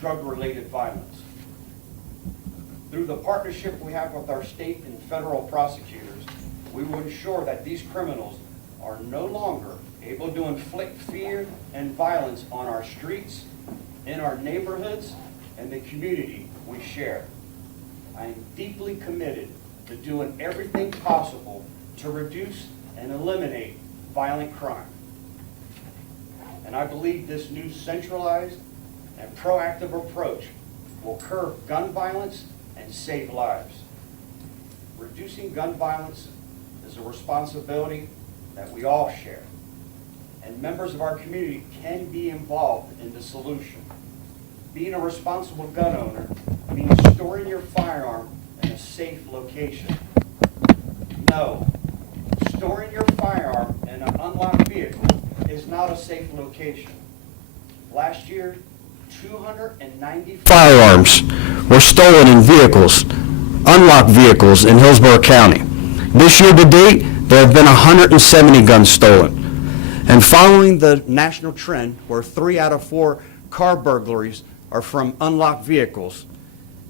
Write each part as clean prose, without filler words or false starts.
drug-related violence. Through the partnership we have with our state and federal prosecutors, we will ensure that these criminals are no longer able to inflict fear and violence on our streets, in our neighborhoods, and the community we share. I am deeply committed to doing everything possible to reduce and eliminate violent crime. And I believe this new centralized and proactive approach will curb gun violence and save lives. Reducing gun violence is a responsibility that we all share, and members of our community can be involved in the solution. Being a responsible gun owner means storing your firearm in a safe location. No, storing your firearm in an unlocked vehicle is not a safe location. Last year, 290 firearms were stolen in vehicles, unlocked vehicles in Hillsborough County. This year to date, there have been 170 guns stolen. And following the national trend where 3 out of 4 car burglaries are from unlocked vehicles,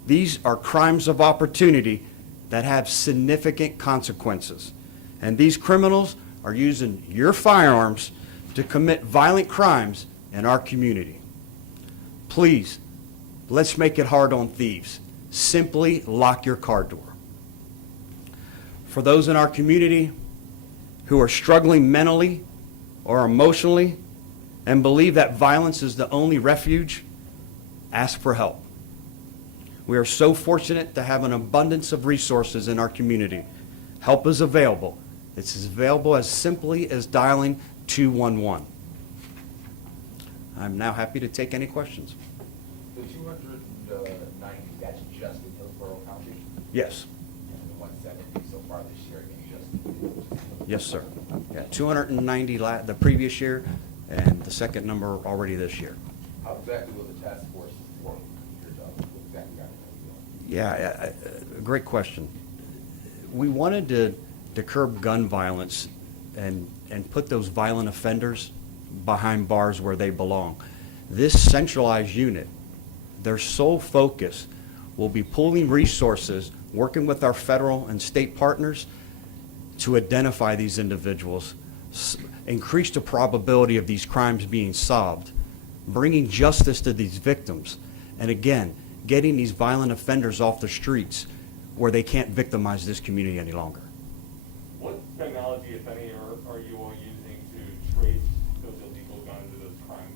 these are crimes of opportunity that have significant consequences. And these criminals are using your firearms to commit violent crimes in our community. Please, let's make it hard on thieves. Simply lock your car door. For those in our community who are struggling mentally or emotionally and believe that violence is the only refuge, ask for help. We are so fortunate to have an abundance of resources in our community. Help is available. It's as available as simply as dialing 211. I'm now happy to take any questions. The 290, that's just in Hillsborough County? Yes. And the 170 so far this year, just? Yes, sir. Yeah, 290 the previous year, and the second number already this year. How exactly will the task force work? Your job? What exactly are you doing? Yeah, great question. We wanted to curb gun violence and put those violent offenders behind bars where they belong. This centralized unit, their sole focus will be pooling resources, working with our federal and state partners to identify these individuals, increase the probability of these crimes being solved, bringing justice to these victims, and again, getting these violent offenders off the streets where they can't victimize this community any longer. What technology, if any, are you all using to trace those illegal guns or those crime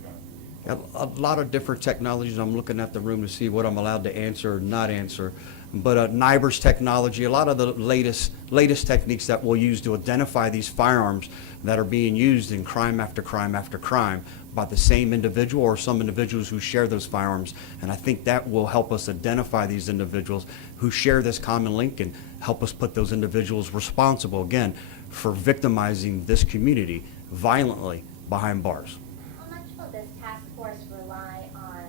guns? A lot of different technologies. I'm looking at the room to see what I'm allowed to answer or not answer. But NIBR's technology, a lot of the latest techniques that we'll use to identify these firearms that are being used in crime after crime after crime by the same individual or some individuals who share those firearms. And I think that will help us identify these individuals who share this common link and help us put those individuals responsible, again, for victimizing this community violently behind bars. How much will this task force rely on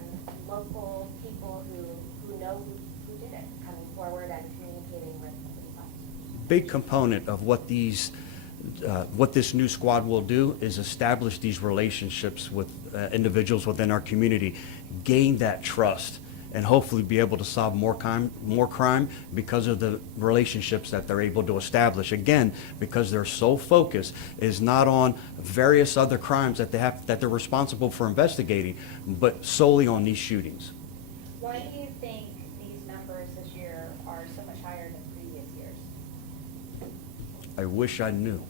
local people who know who did it, coming forward and communicating with police officers? Big component of what this new squad will do is establish these relationships with individuals within our community, gain that trust, and hopefully be able to solve more crime because of the relationships that they're able to establish. Again, because their sole focus is not on various other crimes that they're responsible for investigating, but solely on these shootings. Why do you think these numbers this year are so much higher than previous years? I wish I knew.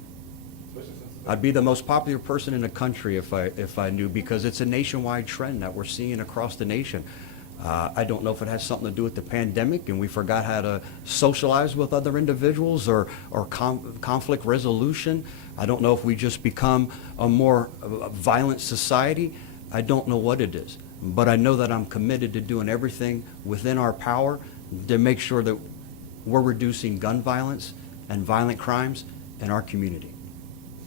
I'd be the most popular person in the country if I knew, because it's a nationwide trend that we're seeing across the nation. I don't know if it has something to do with the pandemic and we forgot how to socialize with other individuals or conflict resolution. I don't know if we just become a more violent society. I don't know what it is. But I know that I'm committed to doing everything within our power to make sure that we're reducing gun violence and violent crimes in our community.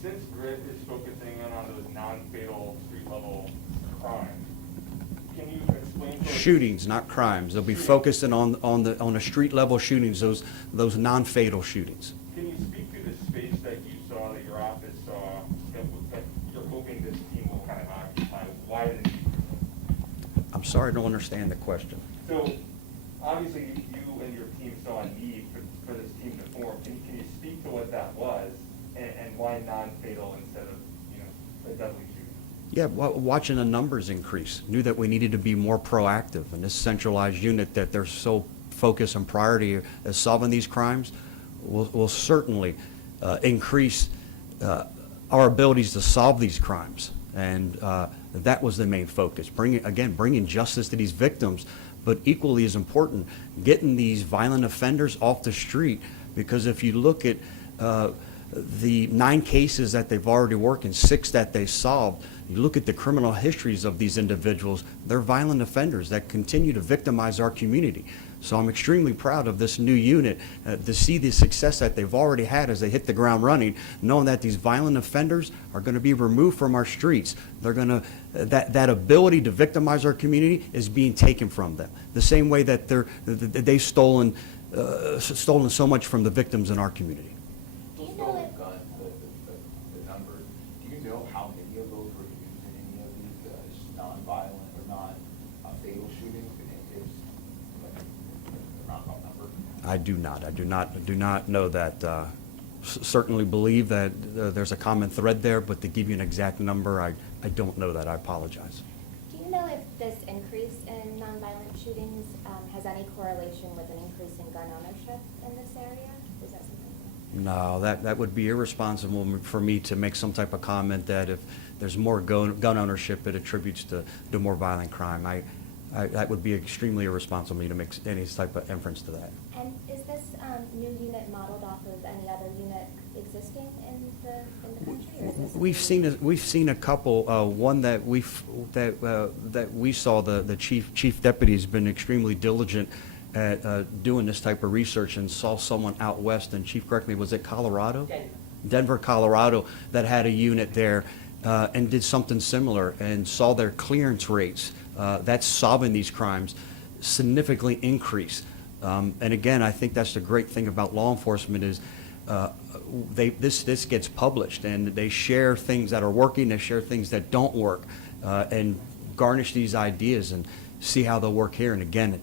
Since GRID is focusing in on those non-fatal street-level crimes, can you explain to us? Shootings, not crimes. They'll be focusing on the street level shootings, those non-fatal shootings. Can you speak to the space that you saw, that your office saw, that you're hoping this team will kind of occupy? Why did it? I'm sorry, I don't understand the question. So, obviously, you and your team saw a need for this team to form. Can you speak to what that was, and why non-fatal instead of, a deadly shooting? Yeah, watching the numbers increase, knew that we needed to be more proactive, and this centralized unit that they're so focused on priority as solving these crimes will certainly increase our abilities to solve these crimes. And that was the main focus, bringing justice to these victims, but equally as important, getting these violent offenders off the street, because if you look at the 9 cases that they've already worked and 6 that they solved, you look at the criminal histories of these individuals, they're violent offenders that continue to victimize our community. So I'm extremely proud of this new unit to see the success that they've already had as they hit the ground running, knowing that these violent offenders are going to be removed from our streets. They're going to, that ability to victimize our community is being taken from them. The same way that they've stolen so much from the victims in our community. Do you Those know stolen if, guns, the numbers, do you know how many of those were used in any of these non-violent or non-fatal shootings? Can you give a roundabout number? I do not know that. Certainly believe that there's a common thread there, but to give you an exact number, I don't know that. I apologize. do you know if this increase in nonviolent shootings has any correlation with an increase in gun ownership in this area? Is that something? No, that would be irresponsible for me to make some type of comment that if there's more gun ownership, it attributes to more violent crime. That would be extremely irresponsible of me to make any type of inference to that. And is this new unit modeled off of any other unit existing in the country, or is this? We've seen a couple. One that we saw, the chief deputy has been extremely diligent at doing this type of research, and saw someone out west. And Chief, correct me, was it Colorado? Denver, Colorado, that had a unit there and did something similar, and saw their clearance rates that's solving these crimes significantly increase. And again, I think that's the great thing about law enforcement is this gets published, and they share things that are working, they share things that don't work, and garnish these ideas and see how they'll work here. And again,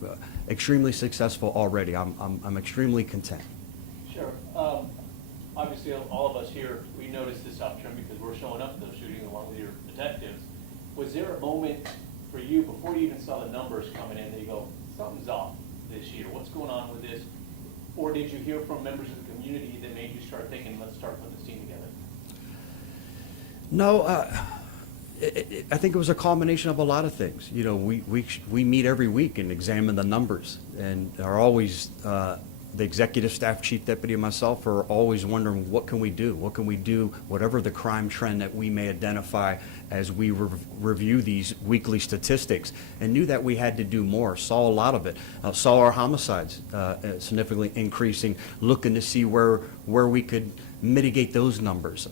extremely successful already. I'm extremely content. Sure. Obviously, all of us here, we noticed this uptrend because we're showing up to those shootings along with your detectives. Was there a moment for you, before you even saw the numbers coming in, that you go, something's off this year, what's going on with this? Or did you hear from members of the community that made you start thinking, let's start putting this team together? No, I think it was a combination of a lot of things. You know, we meet every week and examine the numbers, and are always, the executive staff, chief deputy, and myself are always wondering, what can we do? What can we do, whatever the crime trend that we may identify as we review these weekly statistics, and knew that we had to do more. Saw a lot of it. Saw our homicides significantly increasing, looking to see where we could mitigate those numbers.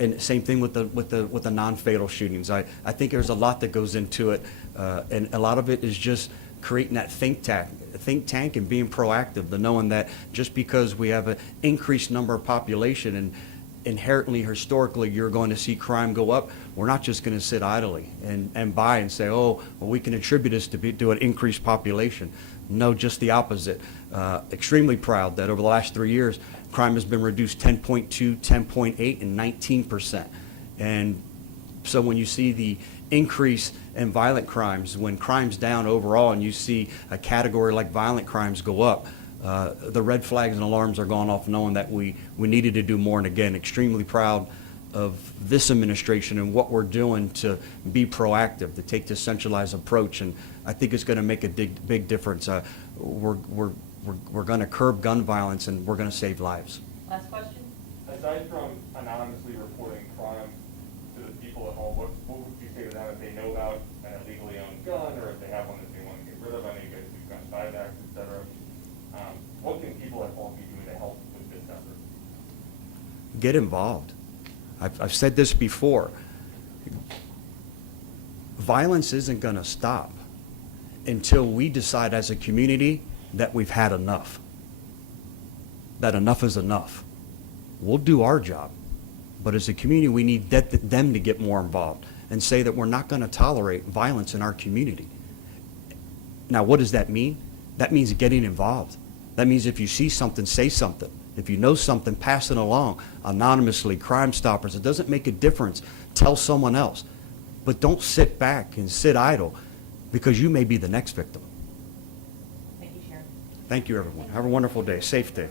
And same thing with the non-fatal shootings. I think there's a lot that goes into it, and a lot of it is just creating that think tank and being proactive, the knowing that just because we have an increased number of population and inherently, historically, you're going to see crime go up, we're not just going to sit idly and by and say, oh, well, we can attribute this to an increased population. No, just the opposite. Extremely proud that over the last 3 years, crime has been reduced 10.2, 10.8, and 19%. And so when you see the increase in violent crimes, when crime's down overall and you see a category like violent crimes go up, the red flags and alarms are going off, knowing that we needed to do more. And again, extremely proud of this administration and what we're doing to be proactive, to take this centralized approach. And I think it's going to make a big difference. We're going to curb gun violence, and we're going to save lives. Last question? Aside from anonymously reporting crime to the people at home, what would you say to them if they know about an illegally owned gun, or if they have one that they want to get rid of? I know you guys do gun buybacks, et cetera. What can people at home be doing to help with this effort? Get involved. I've said this before. Violence isn't going to stop until we decide as a community that we've had enough, that enough is enough. We'll do our job, but as a community, we need them to get more involved and say that we're not going to tolerate violence in our community. Now, what does that mean? That means getting involved. That means if you see something, say something. If you know something, pass it along anonymously. Crime Stoppers, it doesn't make a difference. Tell someone else. But don't sit back and sit idle, because you may be the next victim. Thank you, Sheriff. Thank you, everyone. Have a wonderful day. Safe day.